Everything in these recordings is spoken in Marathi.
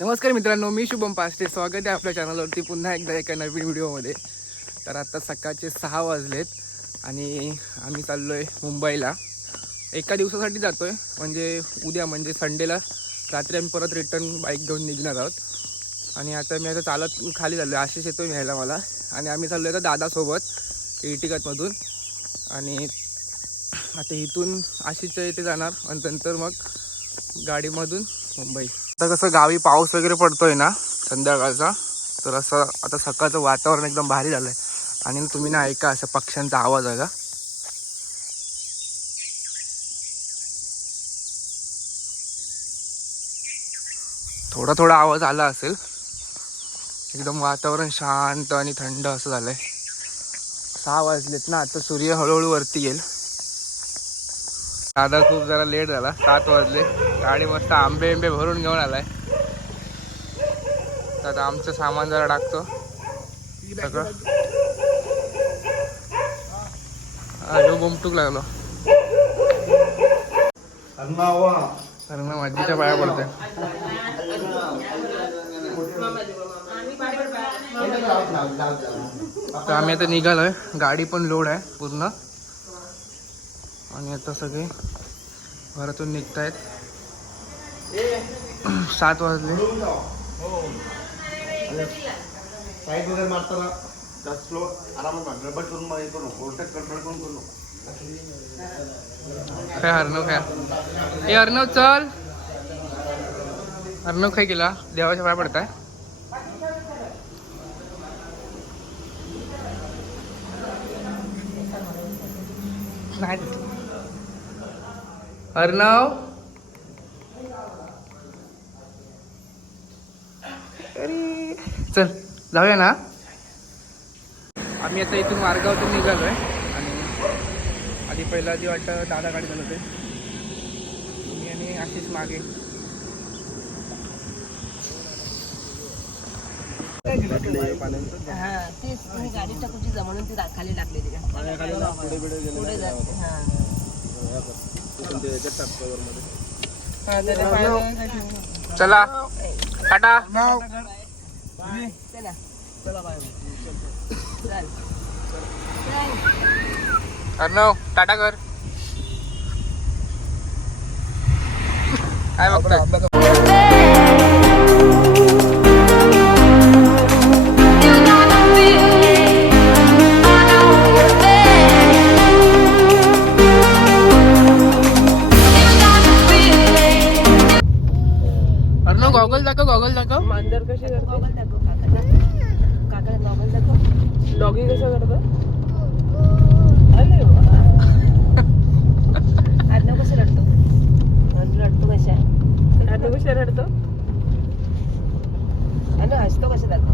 नमस्कार मित्रांनो मी शुभम पास्टे. स्वागत आहे आपल्या चॅनलवरती पुन्हा एकदा एका नवीन व्हिडिओमध्ये. तर आता सकाळचे सहा वाजलेत आणि आम्ही चाललो आहे मुंबईला. एका दिवसासाठी जातो आहे म्हणजे उद्या म्हणजे संडेला रात्री आम्ही परत रिटर्न बाईक घेऊन निघणार आहोत. आणि आता मी आता चालत खाली झालो आहे आशिष येतो घ्यायला मला. आणि आम्ही चाललो आहे तर दादासोबत इटिकतमधून आणि आता इथून आशिषच्या इथे जाणार आणि नंतर मग गाडीमधून मुंबई. आता कसं गावी पाऊस वगैरे पडतोय ना संध्याकाळचा तर असं आता सकाळचं वातावरण एकदम भारी झालं आहे आणि तुम्ही ना ऐका असं पक्ष्यांचा आवाज आहे का थोडा थोडा आवाज आला असेल. एकदम वातावरण शांत आणि थंड असं झालंय. सहा वाजलेत ना आता सूर्य हळूहळू वरती येईल. दादा खूप जरा लेट झाला सात वाजले. गाडी मस्त आंबे आंबे भरून घेऊन आलाय. तर आता आमचं सामान जरा टाकतो. सगळं. अजून गुमटूक लागलो. कारण माझीच्या पाया पडते तर आम्ही आता निघालोय. गाडी पण लोड आहे पूर्ण. आणि आता सगळे घरातून निघतायत. सात वाजले. साईड वगैरे मारताना जास्त स्लो आरामात मार गडबड करून मग हे करू करून करू काय अर्णव काय? हे अर्णव चल. अर्णव काय केला देवाच्या पाय पडताय. नाही दिसलं. अर्णव अरे. चल जाऊया ना. आम्ही आता इथून मार्गावरून निघालोय आणि आधी पहिला आधी वाटतं दादा गाडी चालवते मी आणि आशिष मागे. हा तेच तुम्ही गाडी टाकूची जमणून ती खाली टाकलेली का पुढे हा हा, चला. टाटा. चला चल अर्णव टाटा कर. काय बघतोय? कशा रडतो. अर्णव हसतो कसं दाखव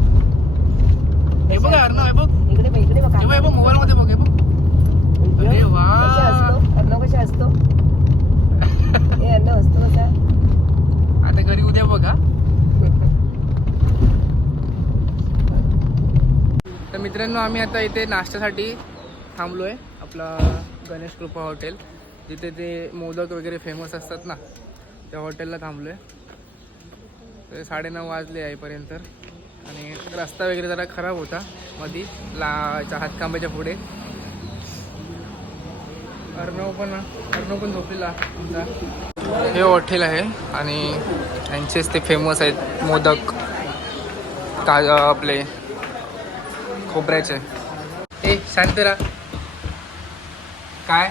हे बघ अर्णव हे बघ. इकडे बघ इकडे बघ हे बघ हे बघ मोबाईल मध्ये बघ हे बघ. अरे वा. कसा हसतो? अर्णव कशा हसतो? ए अर्णव हसतो कसा? आता घरी उद्या बघा तर मित्रांनो आम्ही आता इथे नाश्त्यासाठी थांबलो आहे आपला गणेश कृपा हॉटेल. जिथे ते मोदक वगैरे फेमस असतात ना. त्या हॉटेलला थांबलो आहे तर साडेनऊ वाजले आईपर्यंत आणि रस्ता वगैरे जरा खराब होता. मधी ला हातकांब्याच्या पुढे. अर्णव पण अर्णव पण झोपलेला आमचा. हे हॉटेल आहे आणि यांचेच ते फेमस आहेत मोदक ताज आपले खोबऱ्याचे. ए शांतरा काय?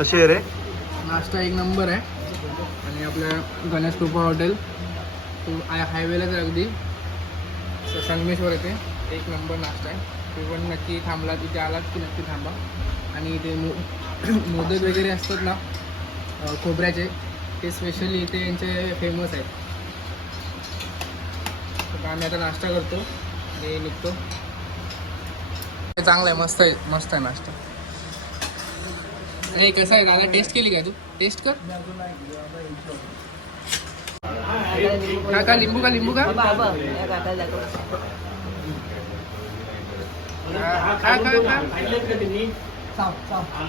कशी आहे रे? नाश्ता एक नंबर आहे. आणि आपल्या गणेश कृपा हॉटेल. तो आय हायवेलाच आहे अगदी. संगमेश्वर येते एक नंबर नाश्ता आहे. ते पण नक्की थांबला तिथे आलात की नक्की थांबा. आणि इथे मो मोदक वगैरे असतात ना खोबऱ्याचे ते स्पेशली इथे यांचे फेमस आहेत. तर आम्ही आता नाश्ता करतो आणि निघतो. चांगला आहे मस्त आहे मस्त आहे नाश्ता. हे कसं आहे दादा? टेस्ट केली का तू? टेस्ट कर। काका लिंबू का लिंबू का? बाबा बाबा या काकाला दाखव खा खा खा।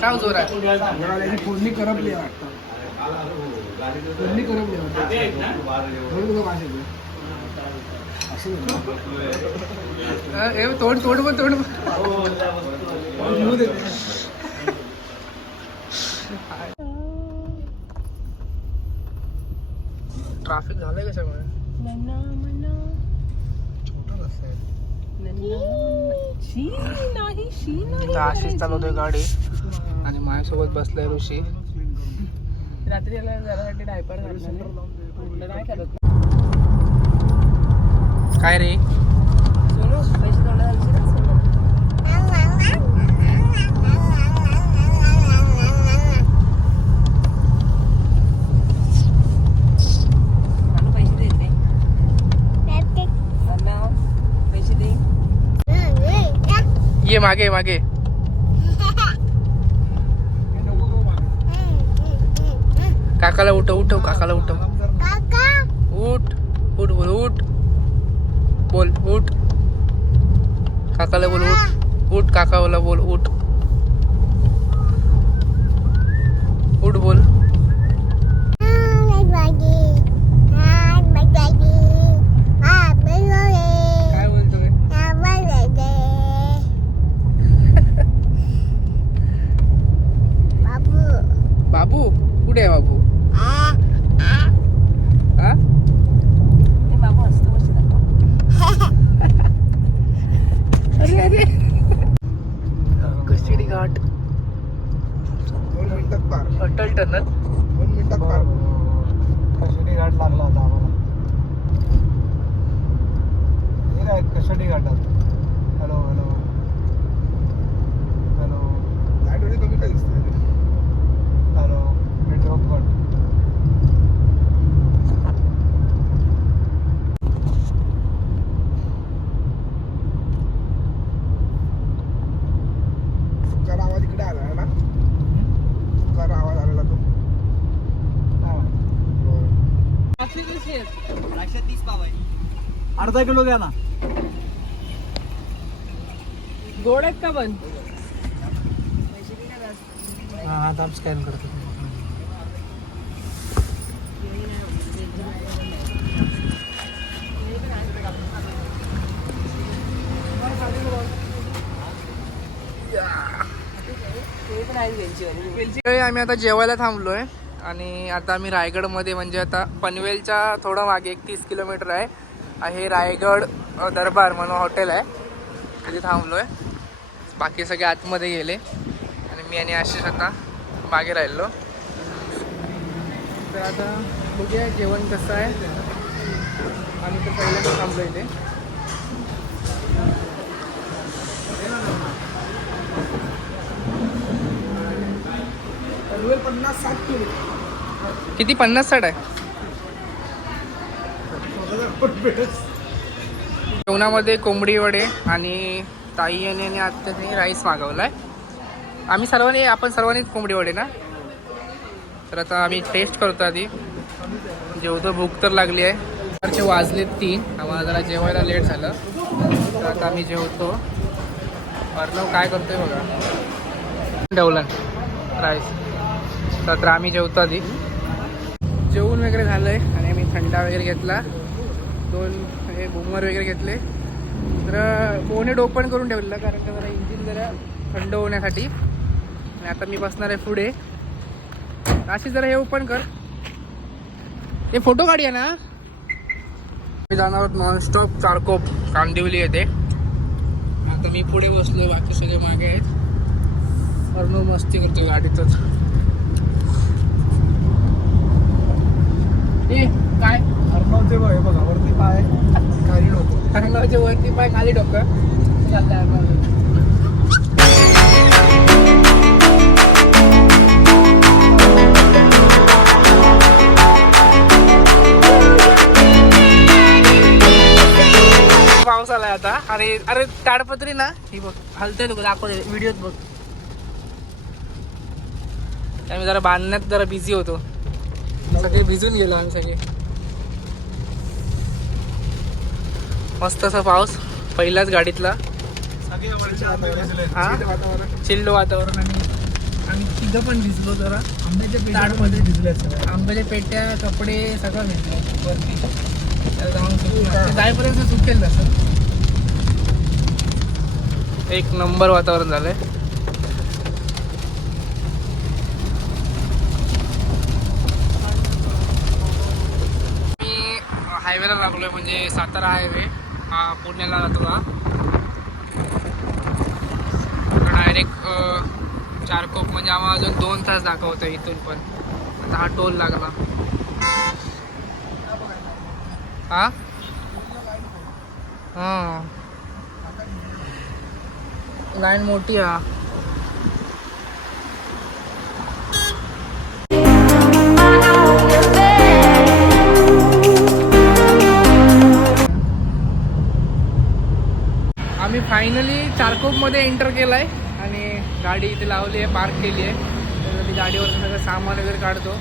चाव जोरात फोडणी करपली वाटतं. फोडणी करपली ए, तोंड तोंड पण तोंड ट्रॅफिक झालंय कशामुळे? नन्ना मन्ना छोटा रस्ता आहे. आशिष चालवतोय गाडी. आणि माझ्यासोबत बसलाय ऋषी. रात्री याला जरासाठी मागे मागे मागे. काकाला उठव उठव काकाला उठव उठ उठ बोल उठ. बोल उठ. काकाला बोल उठ. उठ काकाला बोल उठ. उठ बोल काय बोलतो काय बाबू कुठे आहे बाबू हा ते बाबू हसतो कशी दाखव अरे अरे कशिडी घाट दोन मिनिटात पार अटल टनल दोन मिनिटात पार कशिडी घाट लागला होता आम्हाला हे. काय घाटात हॅलो हॅलो लाइट एवढी कमी काय दिसते हॅलो मेट्रो घाट तुझा आवाज इकडे आला ना तुझा आवाज आलेला तो अर्धा किलो द्या ना. गोड आहेत का पण? हा स्कॅन करतो. आम्ही आता जेवायला थांबलोय आणि आता आम्ही रायगडमध्ये म्हणजे आता पनवेलच्या थोडं मागे एक तीस किलोमीटर आहे. आहे रायगड दरबार म्हणून हॉटेल आहे. तिथे थांबलोय. बाकी सगळे आतमध्ये गेले. आणि मी आणि आशिष आता मागे राहिलो तर आता बघूया जेवण कसं आहे. आम्ही तर पहिल्यांदा थांबलो इथे. पन्नास साठ किलो. किती? पन्नास साठ आहे? जेवणामध्ये कोंबडी वडे आणि ताई आणि आत्याने राईस मागवलाय. आम्ही सर्वांनी आपण सर्वांनीच कोंबडी वडे ना? तर आता आम्ही टेस्ट करतो आधी. जेवतो भूक तर लागली आहे. दुपारचे वाजलेत तीन आम्हाला जरा जेवायला लेट झालं. तर आता आम्ही जेवतो. अर्णव काय करतोय बघा. डवलन राईस तर आम्ही जेवतो आधी. जेवण वगैरे झालं आहे आणि आम्ही थंडा वगैरे घेतला. दोन हे बुमर वगैरे घेतले. तर बोनेट ओपन करून ठेवलेलं कारण का जरा इंजिन जरा थंड होण्यासाठी. आणि आता मी बसणार आहे पुढे. अशी जरा हे ओपन कर. हे फोटो काढूया ना मी जाणार आहोत नॉनस्टॉप चारकोप कांदिवली येते आता मी पुढे बसलो बाकी सगळे मागे आहेत. अर्णव मस्ती करतो गाडीतच. ए काय? अर्णवचे बघ हे बघा वरती पाय खाली डोकं. अर्णवच्या वरती पाय खाली डोकं. चाललंय अर्णव पाऊस आलाय आता. अरे अरे ताडपत्री ना? ही बघ हलते तुला दाखव व्हिडिओत बघ. आम्ही जरा बांधण्यात जरा बिझी होतो. सगळे भिजून गेलो आम्ही सगळे. मस्त असा पाऊस. पहिलाच गाडीतला. चिल्ड वातावरण. आणि आम्ही तिघं पण भिजलो जरा. आंब्याच्या पेट्यामध्ये भिजले आंब्याच्या पेट्या कपडे सगळं भिजलं वरती. त्याला जाऊन सुकणार. ते जाईपर्यंत सुकेल तसं. एक नंबर वातावरण झालंय. मी हायवेला लागलोय म्हणजे सातारा हायवे. हा पुण्याला जातो हा. डायरेक्ट चार कोप म्हणजे आम्हाला अजून दोन तास दाखवतो इथून पण. आता हा टोल लागला. हा? हा. लाईन मोठी हा. फायनली चारकोपमध्ये एंटर केलं आहे आणि गाडी इथे लावली आहे पार्क केली आहे तर ती गाडीवर सगळं सामान वगैरे काढतो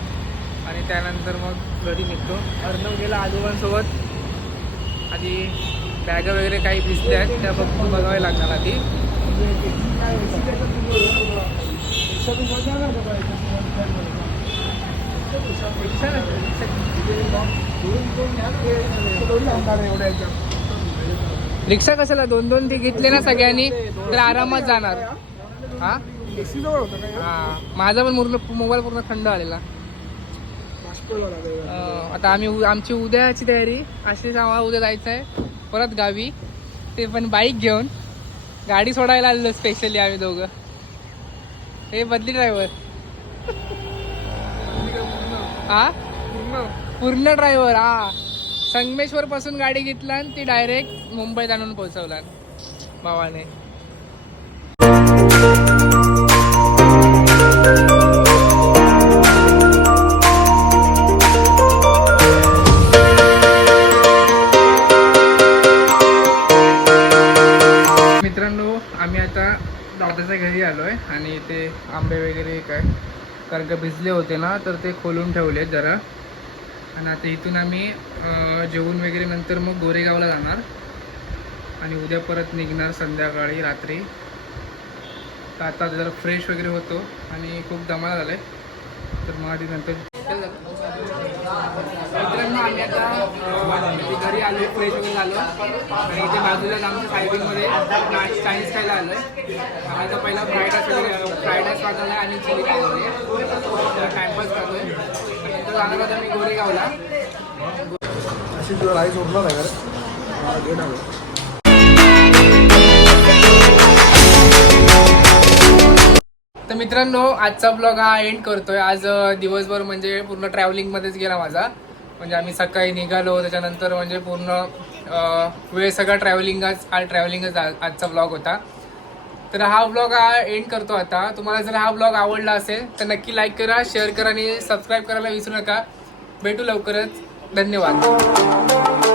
आणि त्यानंतर मग घरी निघतो अर्णव गेला आजोबांसोबत आधी बॅगा वगैरे काही दिसल्या आहेत त्या बघून बघाव्या लागणार आधी रिक्षा रिक्षा कशाला? दोन दोन ते घेतले ना सगळ्यांनी तर आरामात जाणार. हा? हा? माझा पण पूर्ण मोबाईल पूर्ण थंड आलेला. आता आम्ही आमची उद्याची तयारी अशीच आम्हाला उद्या जायचं आहे परत गावी. ते पण बाईक घेऊन. गाडी सोडायला आलेलो स्पेशली आम्ही दोघं. हे बदली ड्रायव्हर हा? पूर्ण. ड्रायव्हर हा. संगमेश्वर पासून गाडी घेतला आणि ती डायरेक्ट मुंबईत आणून पोहोचवला भावाने. मित्रांनो आम्ही आता दादाच्या घरी आलो आहे आणि इथे आंबे वगैरे काय कारण का भिजले होते ना तर ते खोलून ठेवले जरा. आणि आता इथून आम्ही जेवून वगैरे नंतर मग गोरेगावला जाणार. आणि उद्या परत निघणार संध्याकाळी रात्री. तर आता जरा फ्रेश वगैरे होतो आणि खूप दमाला झालं आहे तर मग आधी नंतर मित्रांनो आम्ही आता घरी आलो फ्रेश वगैरे झालो. आणि इथे बाजूला आमच्या सायबीनमध्ये चायनीज खायला आलो आहे आता पहिला फ्रायड राईस वगैरे फ्राईड राईस वाजवला आणि चिली खायला टाइमपास करतोय जाणार होता मी गोरेगावला अशी जो राईस का. तर मित्रांनो आजचा ब्लॉग हा एंड करतोय. आज दिवसभर म्हणजे पूर्ण ट्रॅव्हलिंगमध्येच गेला माझा. म्हणजे आम्ही सकाळी निघालो त्याच्यानंतर म्हणजे पूर्ण वेळ सगळा ट्रॅव्हलिंगच आज ट्रॅव्हलिंगच आजचा ब्लॉग होता. तर हा ब्लॉग हा एंड करतो आता. तुम्हाला जर हा ब्लॉग आवडला असेल तर नक्की लाईक करा शेअर करा आणि सबस्क्राईब करायला विसरू नका. भेटू लवकरच. धन्यवाद.